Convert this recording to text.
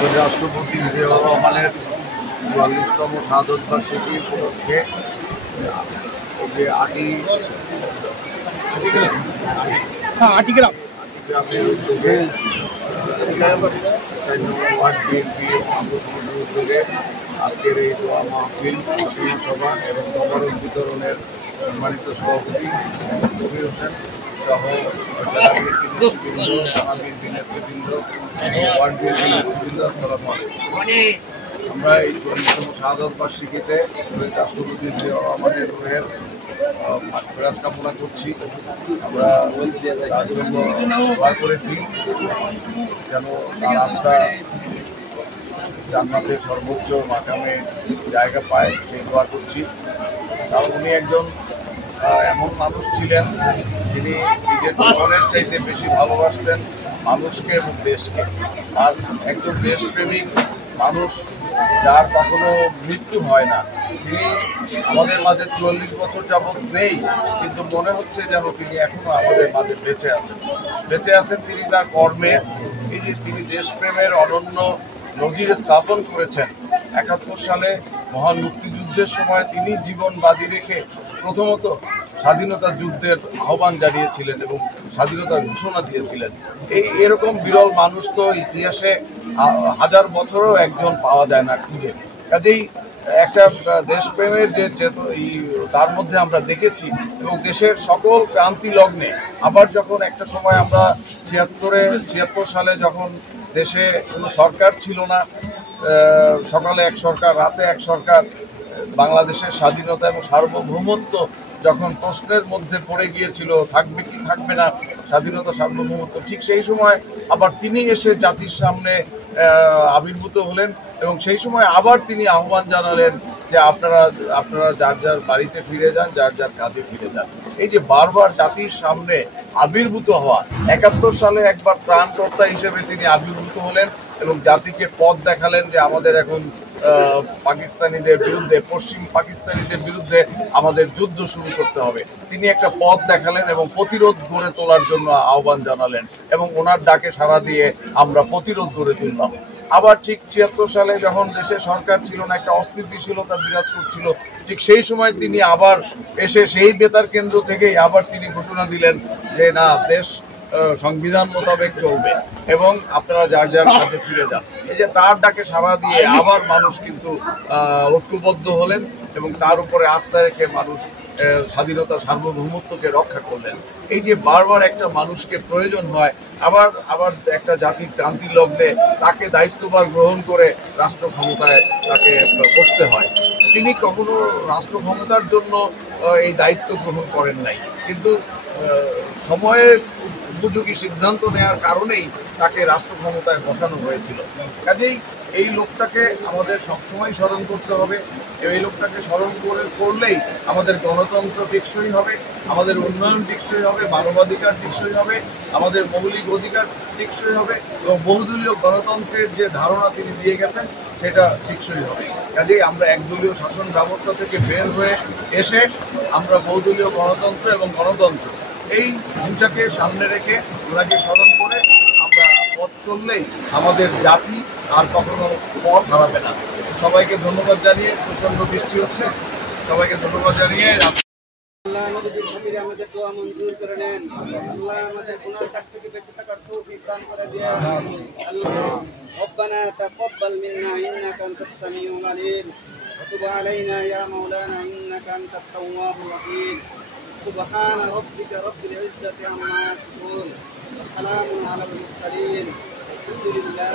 রাষ্ট্রপতি জিয়াউর রহমানের ৪৪তম শাহাদত বার্ষিকী উপলক্ষে যে আটিগ্রামের উদ্যোগে ওয়ার্ড বিএনপি অঙ্গ সংগঠনের উদ্যোগে আজকের এই দোয়া মাহফিল আলোচনা সভা এবং তদারক বিতরণের সম্মানিত সভাপতি কবির হোসেন সহ নেতৃবৃন্দ, থানা বিএনপি নেতৃবৃন্দ, ওয়ার্ড বিএনপি নেতৃবৃন্দ, আসসালামু আলাইকুম। আমরা এই ৪০তম শাহাদত বার্ষিকীতে রাষ্ট্রপতি জিয়াউর রহমানের রুহের মাগফিরাত কামনা করছি। আমরা তার জন্য দোয়া করেছি যেন তার আত্মা জান্নাতের সর্বোচ্চ মাকামে জায়গা পায়, সেই দোয়া করছি। কারণ উনি একজন এমন মানুষ ছিলেন যিনি নিজের জীবনের চাইতে বেশি ভালোবাসতেন মানুষকে এবং দেশকে। আর একজন দেশপ্রেমিক মানুষ যার কখনো মৃত্যু হয় না। তিনি আমাদের মাঝে ৪০ বছর যাবৎ নেই, কিন্তু মনে হচ্ছে যেন তিনি এখনো আমাদের মাঝে বেঁচে আছেন। তিনি তার কর্মে এই যে তিনি দেশপ্রেমের অনন্য নজির স্থাপন করেছেন। ৭১ সালে মহান মুক্তিযুদ্ধের সময় তিনি জীবন বাজি রেখে প্রথমত স্বাধীনতা যুদ্ধের আহ্বান জানিয়েছিলেন এবং স্বাধীনতার ঘোষণা দিয়েছিলেন। এরকম বিরল মানুষ তো ইতিহাসে হাজার বছরও একজন পাওয়া যায় না খুঁজে। কাজেই একটা দেশপ্রেমের যে তার মধ্যে আমরা দেখেছি এবং দেশের সকল ক্রান্তি লগ্নে আবার যখন একটা সময় আমরা ৭৬ সালে যখন দেশে কোনো সরকার ছিল না, সকালে এক সরকার রাতে এক সরকার, বাংলাদেশের স্বাধীনতা এবং সার্বভৌমত্ব যখন প্রশ্নের মধ্যে পড়ে গিয়েছিল, থাকবে কি থাকবে না স্বাধীনতা সার্বভৌমত্ব, ঠিক সেই সময় আবার তিনি এসে জাতির সামনে আবির্ভূত হলেন এবং সেই সময় আবার তিনি আহ্বান জানালেন যে আপনারা যার যার বাড়িতে ফিরে যান, যার যার কাজে ফিরে যান। এই যে বারবার জাতির সামনে আবির্ভূত হওয়া, ৭১ সালে একবার ত্রাণকর্তা হিসেবে তিনি আবির্ভূত হলেন এবং জাতিকে পথ দেখালেন যে আমাদের এখন পাকিস্তানিদের বিরুদ্ধে, পশ্চিম পাকিস্তানিদের বিরুদ্ধে আমাদের যুদ্ধ শুরু করতে হবে। তিনি একটা পথ দেখালেন এবং প্রতিরোধ গড়ে তোলার জন্য আহ্বান জানালেন এবং ওনার ডাকে সাড়া দিয়ে আমরা প্রতিরোধ গড়ে তুললাম। আবার ঠিক ৭৬ সালে যখন দেশে সরকার ছিল না, একটা অস্থিতিশীলতা বিরাজ করছিল, ঠিক সেই সময় তিনি আবার এসে সেই বেতার কেন্দ্র থেকেই আবার তিনি ঘোষণা দিলেন যে না, দেশ সংবিধান মোতাবেক চলবে এবং আপনারা যার যার কাজে ফিরে যান। এই যে তার ডাকে সাড়া দিয়ে আবার মানুষ কিন্তু ঐক্যবদ্ধ হলেন এবং তার উপরে আস্থা রেখে মানুষ স্বাধীনতা সার্বভৌমত্বকে রক্ষা করলেন। এই যে বারবার একটা মানুষকে প্রয়োজন হয়, আবার একটা জাতির ক্রান্তি লগ্নে তাকে দায়িত্বভার গ্রহণ করে রাষ্ট্র ক্ষমতায় তাকে বসতে হয়। তিনি কখনো রাষ্ট্র ক্ষমতার জন্য এই দায়িত্ব গ্রহণ করেন নাই, কিন্তু সময়ের উপযোগী সিদ্ধান্ত নেওয়ার কারণেই তাকে রাষ্ট্র ক্ষমতায় বসানো হয়েছিল। কাজেই এই লোকটাকে আমাদের সবসময় স্মরণ করতে হবে। এই লোকটাকে স্মরণ করলেই আমাদের গণতন্ত্র টেকসই হবে, আমাদের উন্নয়ন টেকসই হবে, মানবাধিকার টেকসই হবে, আমাদের মৌলিক অধিকার টেকসই হবে এবং বহুদলীয় গণতন্ত্রের যে ধারণা তিনি দিয়ে গেছেন সেটা টেকসই হবে। কাজেই আমরা একদলীয় শাসন ব্যবস্থা থেকে বের হয়ে এসে আমরা বহুদলীয় গণতন্ত্র এবং গণতন্ত্র এই দুটাকে সামনে রেখে ওনাকে স্মরণ করে আমরা পথ চললেই আমাদের জাতি আর কখনো পথ হারাবে না। সবাইকে ধন্যবাদ জানিয়ে, প্রচণ্ড বৃষ্টি হচ্ছে, সবাইকে ধন্যবাদ জানিয়ে আল্লাহ নবীর খাতিরে আমাদের দোয়া মঞ্জুর করে নেন। আল্লাহ আমাদের গুনার কাছ থেকে বেঁচে থাকার তৌফিক দান করে দেন। আল্লাহ রব্বানা তাকাব্বাল মিন্না ইন্নাকা আনতাস সামিউল আলিম ওয়া তুব আলাইনা ইয়া মাওলানা ইন্নাকা আনতাত তাওয়াবুর রহিম। সুবহান রাব্বিকা রাব্বিল ইজ্জাতি আম্মা ইয়াসিফুন ওয়া সালামুন আলাল মুরসালিন। আলহামদুলিল্লাহ।